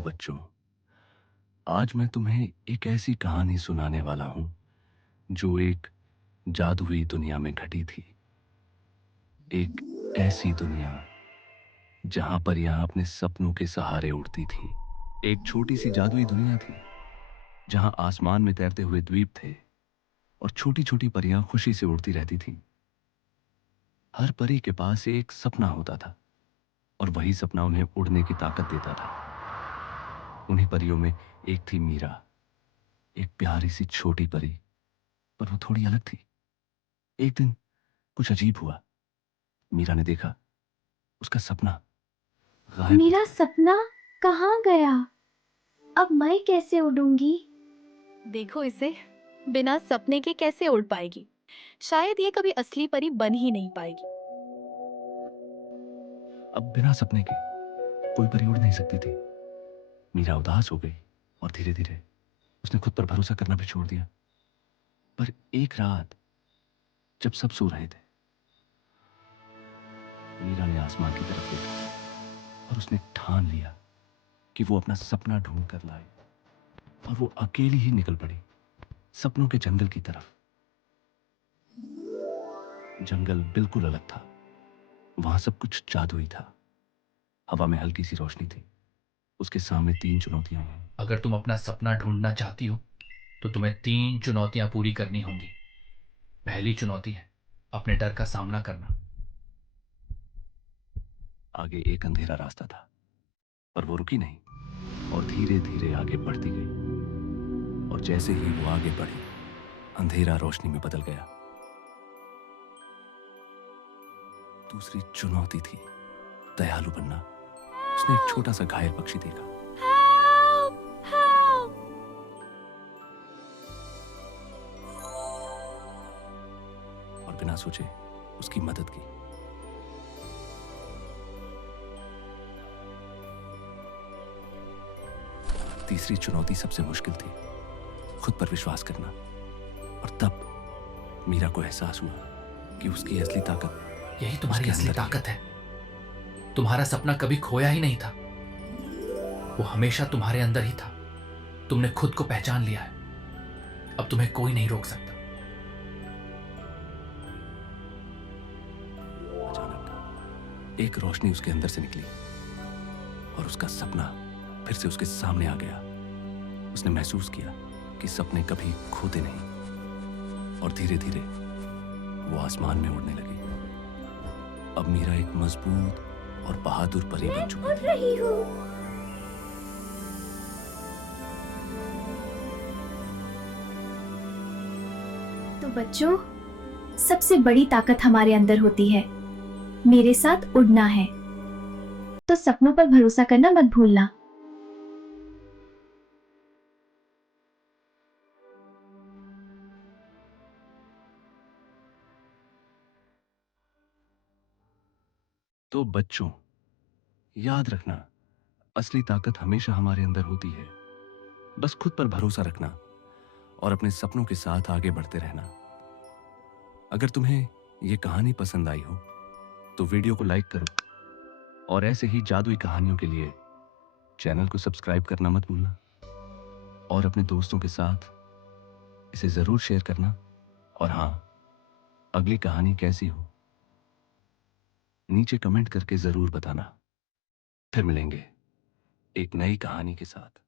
तो बच्चों, आज मैं तुम्हें एक ऐसी कहानी सुनाने वाला हूं जो एक जादुई दुनिया में घटी थी। एक ऐसी दुनिया जहां परियां अपने सपनों के सहारे उड़ती थीं। एक छोटी सी जादुई दुनिया थी जहां आसमान में तैरते हुए द्वीप थे और छोटी छोटी परियां खुशी से उड़ती रहती थीं। हर परी के पास एक सपना होता था और वही सपना उन्हें उड़ने की ताकत देता था। उन्हीं परियों में एक थी मीरा, एक प्यारी सी छोटी परी, पर वो थोड़ी अलग थी। एक दिन कुछ अजीब हुआ। मीरा ने देखा उसका सपना गायब हो मेरा चुका। सपना कहाँ गया? अब मैं कैसे उड़ूंगी? देखो इसे, बिना सपने के कैसे उड़ पाएगी? शायद ये कभी असली परी बन ही नहीं पाएगी। अब बिना सपने के कोई परी उड़ नहीं सकती थी। मीरा उदास हो गई और धीरे धीरे उसने खुद पर भरोसा करना भी छोड़ दिया। पर एक रात जब सब सो रहे थे, मीरा ने आसमान की तरफ देखा और उसने ठान लिया कि वो अपना सपना ढूंढ कर लाए। और वो अकेली ही निकल पड़ी सपनों के जंगल की तरफ। जंगल बिल्कुल अलग था। वहां सब कुछ जादुई था। हवा में हल्की सी रोशनी थी। उसके सामने तीन चुनौतियां हैं। अगर तुम अपना सपना ढूंढना चाहती हो तो तुम्हें 3 चुनौतियां पूरी करनी होंगी। पहली चुनौती है अपने डर का सामना करना। आगे एक अंधेरा रास्ता था, पर वो रुकी नहीं और धीरे धीरे आगे बढ़ती गई। और जैसे ही वो आगे बढ़ी, अंधेरा रोशनी में बदल गया। दूसरी चुनौती थी दयालु बनना। उसने एक छोटा सा घायल पक्षी देखा। Help! Help! और बिना सोचे उसकी मदद की। तीसरी चुनौती सबसे मुश्किल थी, खुद पर विश्वास करना। और तब मीरा को एहसास हुआ कि उसकी असली ताकत यही तुम्हारी उसके असली अंदर ही ताकत है। तुम्हारा सपना कभी खोया ही नहीं था, वो हमेशा तुम्हारे अंदर ही था। तुमने खुद को पहचान लिया है। अब तुम्हें कोई नहीं रोक सकता। अचानक एक रोशनी उसके अंदर से निकली और उसका सपना फिर से उसके सामने आ गया। उसने महसूस किया कि सपने कभी खोते नहीं और धीरे धीरे वो आसमान में उड़ने लगी। अब मीरा एक मजबूत और बहादुर परी बन चुकी उड़ थी। रही हूँ। तो बच्चों, सबसे बड़ी ताकत हमारे अंदर होती है। मेरे साथ उड़ना है, तो सपनों पर भरोसा करना मत भूलना। तो बच्चों, याद रखना, असली ताकत हमेशा हमारे अंदर होती है। बस खुद पर भरोसा रखना और अपने सपनों के साथ आगे बढ़ते रहना। अगर तुम्हें यह कहानी पसंद आई हो तो वीडियो को लाइक करो और ऐसे ही जादुई कहानियों के लिए चैनल को सब्सक्राइब करना मत भूलना। और अपने दोस्तों के साथ इसे जरूर शेयर करना। और हाँ, अगली कहानी कैसी हो नीचे कमेंट करके जरूर बताना। फिर मिलेंगे एक नई कहानी के साथ।